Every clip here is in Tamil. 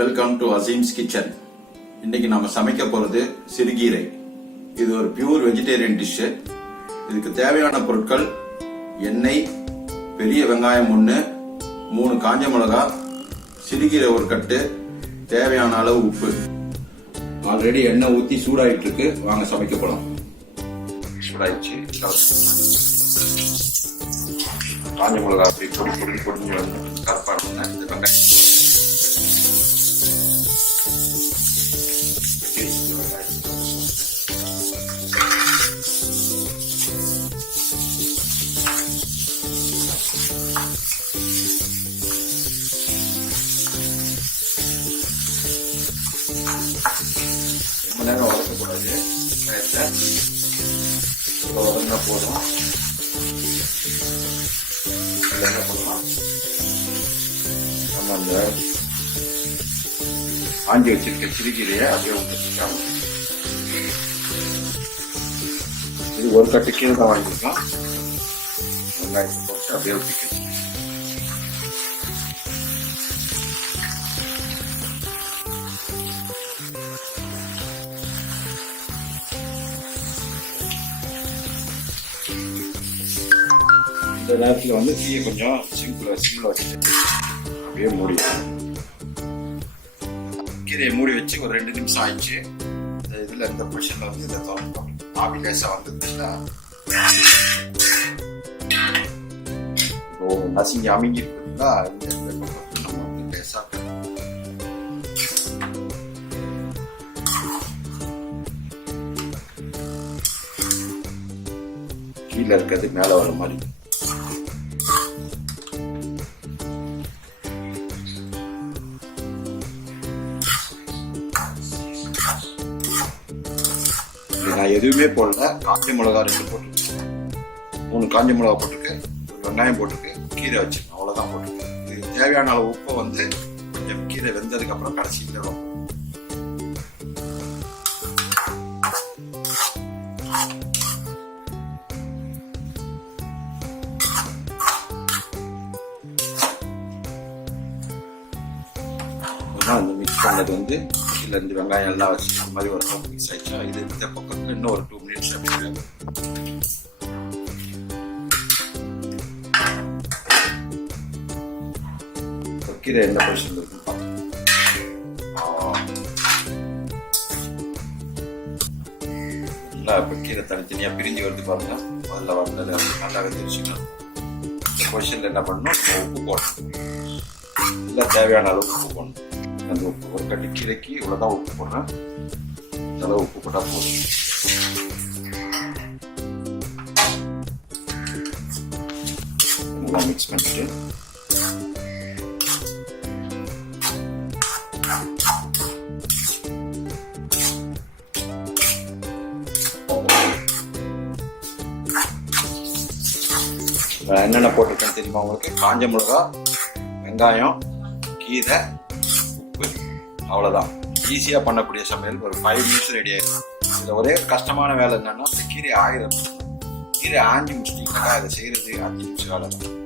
Welcome to Aseem's kitchen. இன்னைக்கு நாம சமைக்க போறது சிறுகீரை. இது ஒரு பியூர் வெஜிடேரியன் டிஷ். இதுக்கு தேவையான பொருட்கள் எண்ணெய், பெரிய வெங்காயம் 1, 3 காஞ்ச மிளகா, சிறுகீரை ஒரு கட்டு, தேவையான அளவு உப்பு. ஆல்ரெடி எண்ணெய் ஊத்தி சூடாயிட்டு இருக்கு, வாங்க சமைக்க போலாம். சூடாயிடுச்சு. காஞ்ச மிளகா அப்படி பொடி கருப்பான இந்த வெங்காயம் ரொம்ப நேரம் வளர்க்கக்கூடாது. வளர்ந்தா போதும். என்ன பண்ணலாம், நம்ம அந்த ஆஞ்சி வச்சிருக்க சிறுகீரையை அப்படியே ஊற்றிக்கலாம். இது ஒரு கட்டு கீரை தான் வாங்கிக்கலாம். வெங்காயத்தை போட்டு அப்படியே ஊற்றிக்கலாம். இந்த நேரத்தில் தீயை கொஞ்சம் சிம்பிள் வச்சுட்டு அப்படியே மூடிடும். கீரையை மூடி வச்சு ஒரு 2 நிமிஷம் ஆயிடுச்சு. இந்த இதில் இந்த பொசிஷனில் இதை திறந்தோம். ஆவி லேசாக வந்துருச்சுன்னா நசிங்கி அமைங்கி இருக்குதுங்களா, இந்த நம்ம லேசாக கீழே இருக்கிறது மேலே வர மாதிரி. நான் எதுவுமே போடல. காஞ்ச மிளகா 2 போட்டிருக்கேன், 3 காஞ்ச மிளகா போட்டிருக்கேன், வெங்காயம் போட்டிருக்கு, கீரை வச்சிருக்கேன், அவ்வளோதான் போட்டிருக்கேன். இது தேவையான அளவு உப்பை கொஞ்சம் கீரை வெந்ததுக்கு அப்புறம் கடைசியில் வரும். அந்த மிக்ஸ் பண்ணது கீழே இருந்து வெங்காயம் எல்லாம் வச்சு அந்த மாதிரி ஒரு மிக்ஸ் ஆயிடுச்சா. இது இந்த பக்கத்துக்கு இன்னும் ஒரு 2 மினிட்ஸ் அப்படி கீரை என்ன பொசிஷன் இருக்குன்னு பார்க்கலாம். இப்போ கீரை தனித்தனியாக பிரிஞ்சு வருது பாருங்க. முதல்ல வந்தது நல்லா வெந்துருச்சுக்கணும். இந்த பொசிஷனில் என்ன பண்ணணும், உப்பு போடணும். இல்லை தேவையான அளவுக்கு உப்பு போடணும். அந்த உப்பு ஒரு கட்டி கீரைக்கு இவ்வளோதான் உப்பு போடுறேன். இதெல்லாம் உப்பு போட்டால் போதும். நல்லா மிக்ஸ் பண்ணிட்டு என்னென்ன போட்டிருக்கேன்னு தெரியுமா உங்களுக்கு? காஞ்ச மிளகா, வெங்காயம், கீரை, உப்பு, அவ்வளோதான். ஈஸியாக பண்ணக்கூடிய சமையல். ஒரு 5 மினிட்ஸ் ரெடி ஆயிடும். இதில் ஒரே கஷ்டமான வேலை என்னன்னா, இந்த கீரை ஆயிரம் கீரை ஆஞ்சி முடிச்சிட்டிங்கன்னா அதை செய்கிறது 5 நிமிஷம் வேலை தான்.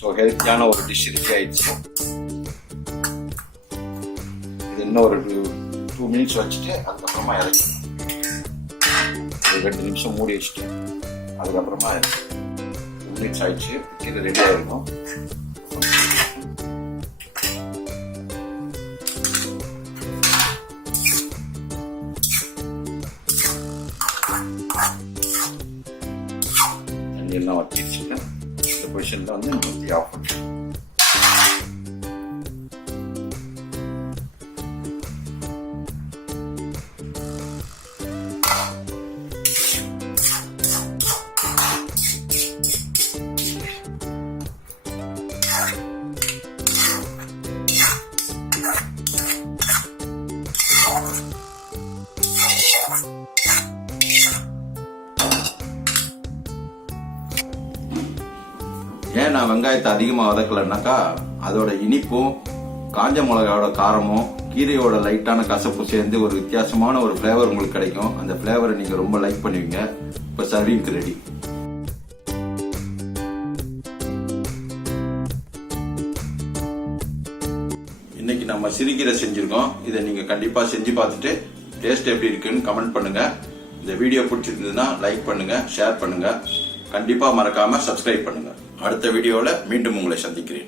ஸோ ஹெல்த்தியான ஒரு டிஷ் ரெடி ஆயிடுச்சு. இது இன்னும் ஒரு 2 மினிட்ஸ் வச்சுட்டு அதுக்கப்புறமா இறக்கணும். ஒரு 2 நிமிஷம் மூடி வச்சுட்டு அதுக்கப்புறமா 2 மினிட்ஸ் ஆயிடுச்சு. கீரை ரெடி ஆகிருக்கும். தண்ணி எல்லாம் வச்சிருச்சுன்னா இந்த பொசிஷன்ல ஊற்றி ஆஃப் பண்ணுறேன். ஏன் நான் வெங்காயத்தை அதிகமாக வதக்கலைன்னாக்கா, அதோட இனிப்பும் காஞ்ச மிளகாயோட காரமும் கீரையோட லைட்டான கசப்பு சேர்ந்து ஒரு வித்தியாசமான ஒரு ஃப்ளேவர் உங்களுக்கு கிடைக்கும். அந்த ஃப்ளேவரை நீங்கள் ரொம்ப லைக் பண்ணுவீங்க. இப்போ சர்விங்க்கு ரெடி. இன்னைக்கு நம்ம சிறுகீரை செஞ்சிருக்கோம். இதை நீங்க கண்டிப்பா செஞ்சு பார்த்துட்டு டேஸ்ட் எப்படி இருக்குன்னு கமெண்ட் பண்ணுங்க. இந்த வீடியோ பிடிச்சிருந்ததுன்னா லைக் பண்ணுங்க, ஷேர் பண்ணுங்க, கண்டிப்பா மறக்காம சப்ஸ்கிரைப் பண்ணுங்க. அடுத்த வீடியோல மீண்டும் உங்களை சந்திக்கிறேன்.